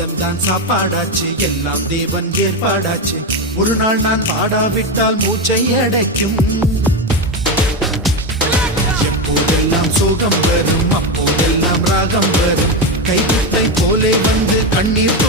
கீதம் தான் சாப்பாடாச்சு, எல்லாம் தேவன் ஏற்பாடாச்சு. ஒரு நாள் நான் பாடாவிட்டால் மூச்சை அடைக்கும். எப்போதெல்லாம் சோகம் வரும் அப்போதெல்லாம் ராகம் வரும். கைக்குட்டை போலே வந்து கண்ணீர்